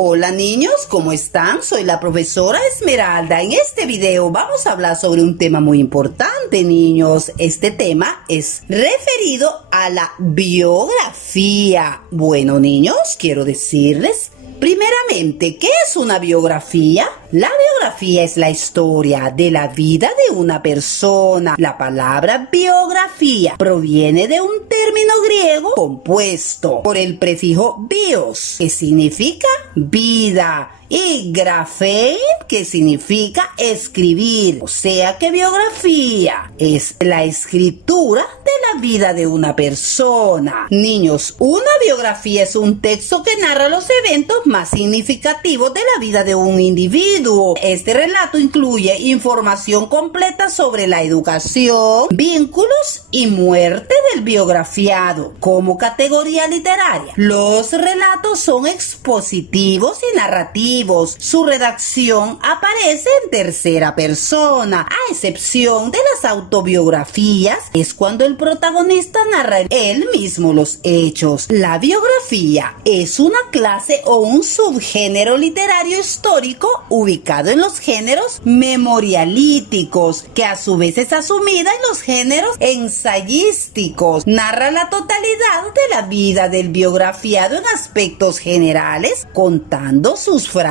Hola niños, ¿cómo están? Soy la profesora Esmeralda. En este video vamos a hablar sobre un tema muy importante, niños. Este tema es referido a la biografía. Bueno, niños, quiero decirles primeramente, ¿qué es una biografía? La biografía es la historia de la vida de una persona. La palabra biografía proviene de un término griego compuesto por el prefijo bios, que significa vida, y grafein, que significa escribir. O sea que biografía es la escritura de la vida de una persona. Niños, una biografía es un texto que narra los eventos más significativos de la vida de un individuo. Este relato incluye información completa sobre la educación, vínculos y muerte del biografiado. Como categoría literaria, los relatos son expositivos y narrativos. Su redacción aparece en tercera persona, a excepción de las autobiografías, es cuando el protagonista narra él mismo los hechos. La biografía es una clase o un subgénero literario histórico ubicado en los géneros memorialíticos, que a su vez es asumida en los géneros ensayísticos. Narra la totalidad de la vida del biografiado en aspectos generales, contando sus fracasos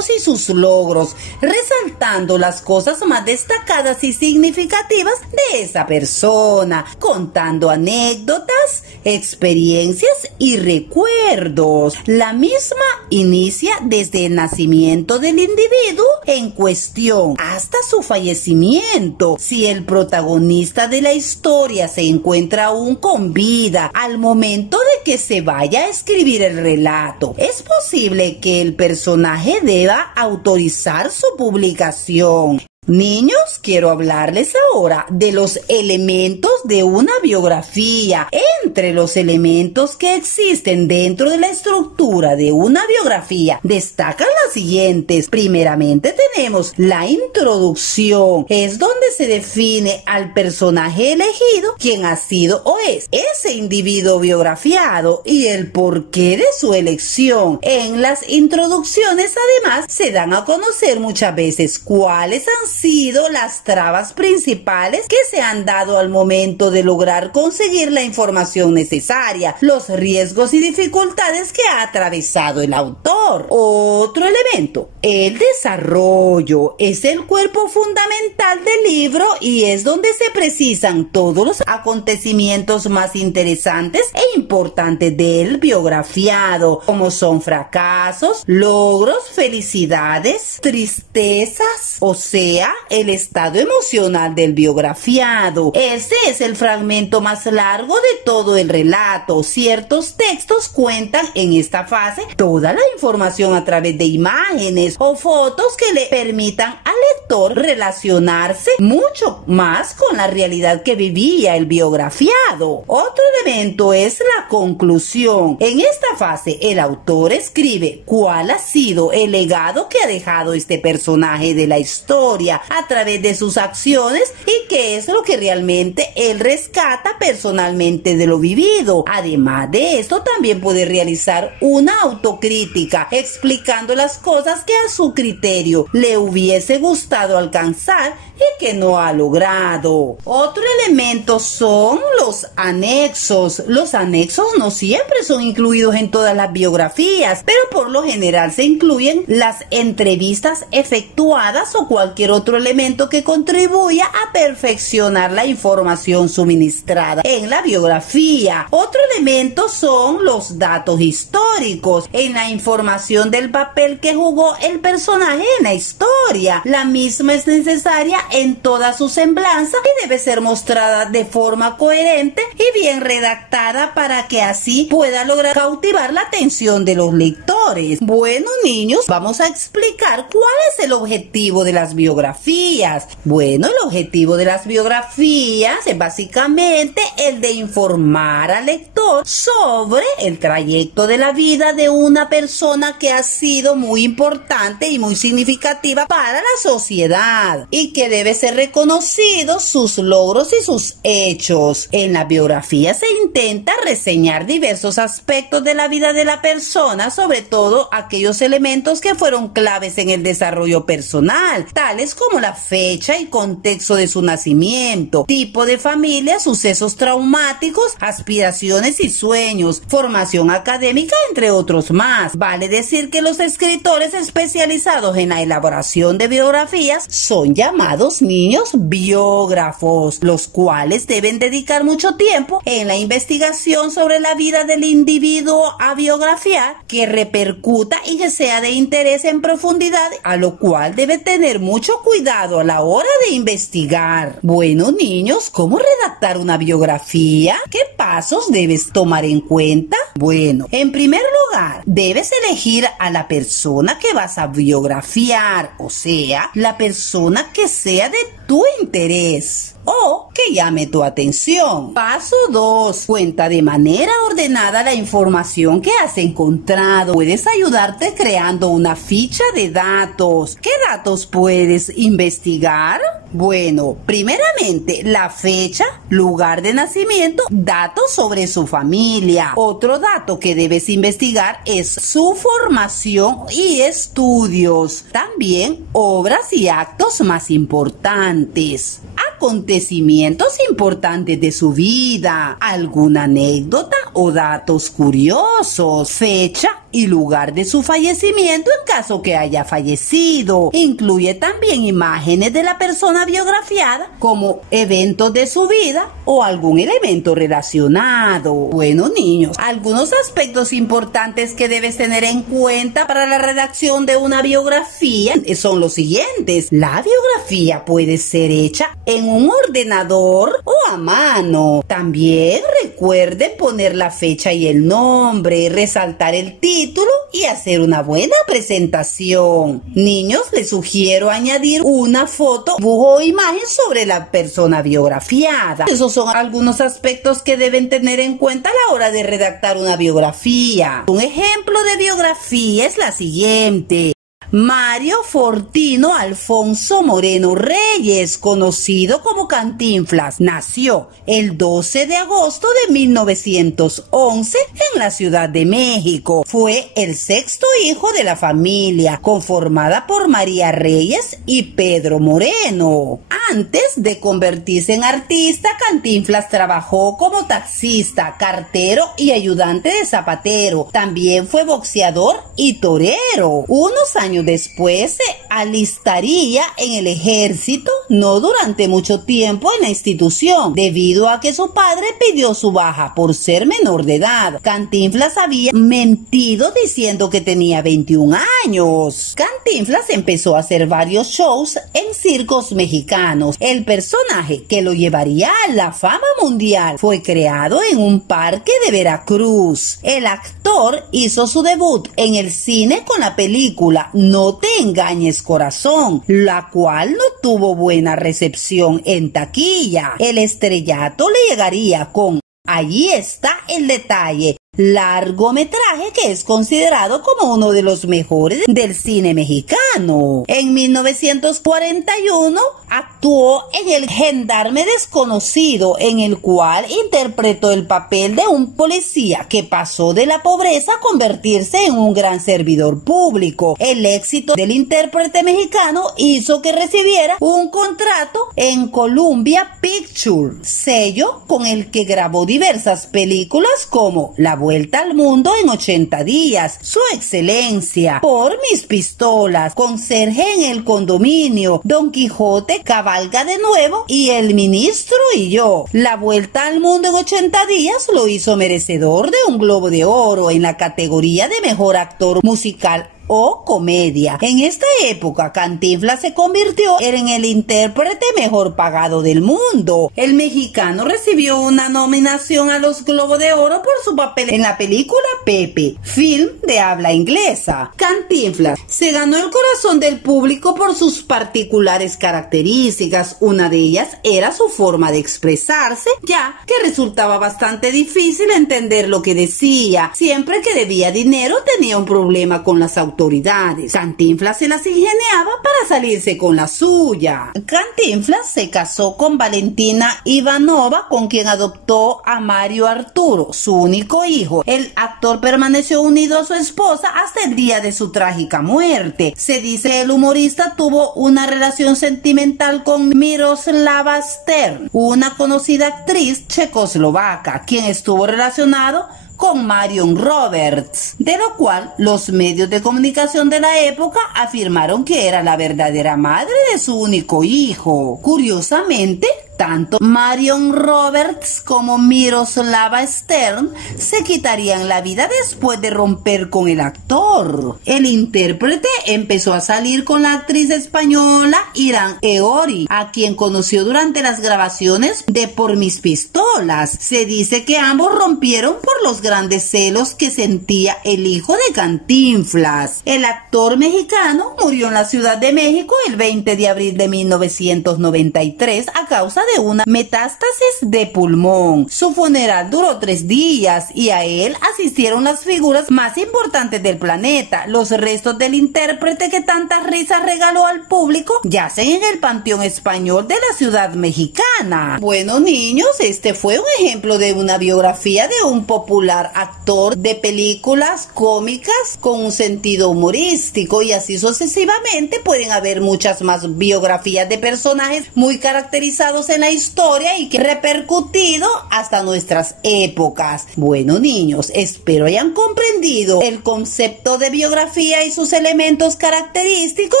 y sus logros, resaltando las cosas más destacadas y significativas de esa persona, contando anécdotas, experiencias y recuerdos. La misma inicia desde el nacimiento del individuo en cuestión hasta su fallecimiento. Si el protagonista de la historia se encuentra aún con vida al momento de que se vaya a escribir el relato, es posible que el personaje deba autorizar su publicación. Niños, quiero hablarles ahora de los elementos de una biografía. Entre los elementos que existen dentro de la estructura de una biografía destacan las siguientes. Primeramente tenemos la introducción. Es donde se define al personaje elegido, quién ha sido o es ese individuo biografiado y el porqué de su elección. En las introducciones, además, se dan a conocer muchas veces cuáles han sido las trabas principales que se han dado al momento de lograr conseguir la información necesaria, los riesgos y dificultades que ha atravesado el autor. Otro elemento, el desarrollo, es el cuerpo fundamental del libro y es donde se precisan todos los acontecimientos más interesantes e importantes del biografiado, como son fracasos, logros, felicidades, tristezas, o sea, el estado emocional del biografiado. Este es el fragmento más largo de todo el relato. Ciertos textos cuentan en esta fase toda la información a través de imágenes o fotos que le permitan al lector relacionarse mucho más con la realidad que vivía el biografiado. Otro elemento es la conclusión. En esta fase, el autor escribe cuál ha sido el legado que ha dejado este personaje de la historia a través de sus acciones y qué es lo que realmente él rescata personalmente de lo vivido. Además de esto, también puede realizar una autocrítica explicando las cosas que a su criterio le hubiese gustado alcanzar y que no ha logrado. Otro elemento son los anexos. Los anexos no siempre son incluidos en todas las biografías, pero por lo general se incluyen las entrevistas efectuadas o cualquier otro elemento que contribuya a perfeccionar la información suministrada en la biografía. Otro elemento son los datos históricos, en la información del papel que jugó el personaje en la historia. La misma es necesaria en toda su semblanza y debe ser mostrada de forma coherente y bien redactada para que así pueda lograr cautivar la atención de los lectores. Bueno, niños, vamos a explicar cuál es el objetivo de las biografías. Bueno, el objetivo de las biografías es básicamente el de informar al lector sobre el trayecto de la vida de una persona que ha sido muy importante y muy significativa para la sociedad y que debe ser reconocido sus logros y sus hechos. En la biografía se intenta reseñar diversos aspectos de la vida de la persona, sobre todo aquellos elementos que fueron claves en el desarrollo personal, tales como la fecha y contexto de su nacimiento, tipo de familia, sucesos traumáticos, aspiraciones y sueños, formación académica, entre otros más. Vale decir que los escritores especializados en la elaboración de biografías son llamados niños biógrafos, los cuales deben dedicar mucho tiempo en la investigación sobre la vida del individuo a biografiar, que repercuta y que sea de interés en profundidad, a lo cual debe tener mucho cuidado a la hora de investigar. Bueno, niños, ¿cómo redactar una biografía? ¿Qué pasos debes tomar en cuenta? Bueno, en primer lugar, debes elegir a la persona que vas a biografiar, o sea, la persona que sea de tu interés o que llame tu atención. Paso 2. Cuenta de manera ordenada la información que has encontrado. Puedes ayudarte creando una ficha de datos. ¿Qué datos puedes investigar? Bueno, primeramente, la fecha, lugar de nacimiento, datos sobre su familia. Otro dato que debes investigar es su formación y estudios. También obras y actos más importantes. Acontecimientos importantes de su vida, alguna anécdota o datos curiosos, fecha y lugar de su fallecimiento en caso que haya fallecido. Incluye también imágenes de la persona biografiada como eventos de su vida o algún elemento relacionado. Bueno, niños, algunos aspectos importantes que debes tener en cuenta para la redacción de una biografía son los siguientes. La biografía puede ser hecha en un ordenador o a mano. También recuerden poner la fecha y el nombre, resaltar el título y hacer una buena presentación. Niños, les sugiero añadir una foto, dibujo o imagen sobre la persona biografiada. Esos son algunos aspectos que deben tener en cuenta a la hora de redactar una biografía. Un ejemplo de biografía es la siguiente. Mario Fortino Alfonso Moreno Reyes, conocido como Cantinflas, nació el 12 de agosto de 1911 en la Ciudad de México. Fue el sexto hijo de la familia, conformada por María Reyes y Pedro Moreno. Antes de convertirse en artista, Cantinflas trabajó como taxista, cartero y ayudante de zapatero. También fue boxeador y torero. Unos años después se alistaría en el ejército, no durante mucho tiempo en la institución, debido a que su padre pidió su baja por ser menor de edad. Cantinflas había mentido diciendo que tenía 21 años. Cantinflas empezó a hacer varios shows en circos mexicanos. El personaje que lo llevaría a la fama mundial fue creado en un parque de Veracruz. El actor hizo su debut en el cine con la película No te engañes corazón, la cual no tuvo buena recepción en taquilla. El estrellato le llegaría con Allí está el detalle, largometraje que es considerado como uno de los mejores del cine mexicano. En 1941 actuó en El Gendarme Desconocido, en el cual interpretó el papel de un policía que pasó de la pobreza a convertirse en un gran servidor público. El éxito del intérprete mexicano hizo que recibiera un contrato en Columbia Pictures, sello con el que grabó diversas películas como La Vuelta al Mundo en 80 días, Su Excelencia, Por mis pistolas, Conserje en el condominio, Don Quijote cabalga de nuevo y El Ministro y yo. La Vuelta al Mundo en 80 días lo hizo merecedor de un Globo de Oro en la categoría de Mejor Actor Musical o comedia. En esta época, Cantinflas se convirtió en el intérprete mejor pagado del mundo. El mexicano recibió una nominación a los Globos de Oro por su papel en la película Pepe, film de habla inglesa. Cantinflas Cantinflas se ganó el corazón del público por sus particulares características. Una de ellas era su forma de expresarse, ya que resultaba bastante difícil entender lo que decía. Siempre que debía dinero tenía un problema con las autoridades. Cantinflas se las ingeniaba para salirse con la suya. Cantinflas se casó con Valentina Ivanova, con quien adoptó a Mario Arturo, su único hijo. El actor permaneció unido a su esposa hasta el día de su trágica muerte. Se dice que el humorista tuvo una relación sentimental con Miroslava Stern, una conocida actriz checoslovaca, quien estuvo relacionado con Marion Roberts, de lo cual los medios de comunicación de la época afirmaron que era la verdadera madre de su único hijo. Curiosamente, tanto Marion Roberts como Miroslava Stern se quitarían la vida después de romper con el actor. El intérprete empezó a salir con la actriz española Irán Eori, a quien conoció durante las grabaciones de Por mis pistolas. Se dice que ambos rompieron por los grandes celos que sentía el hijo de Cantinflas. El actor mexicano murió en la Ciudad de México el 20 de abril de 1993 a causa de una metástasis de pulmón. Su funeral duró 3 días y a él asistieron las figuras más importantes del planeta. Los restos del intérprete que tantas risas regaló al público yacen en el Panteón Español de la Ciudad Mexicana. Bueno, niños, este fue un ejemplo de una biografía de un popular actor de películas cómicas con un sentido humorístico, y así sucesivamente pueden haber muchas más biografías de personajes muy caracterizados en la historia y que han repercutido hasta nuestras épocas. Bueno, niños, espero hayan comprendido el concepto de biografía y sus elementos característicos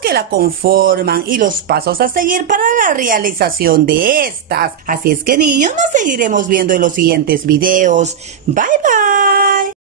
que la conforman y los pasos a seguir para la realización de estas. Así es que, niños, nos seguiremos viendo en los siguientes videos. Bye bye.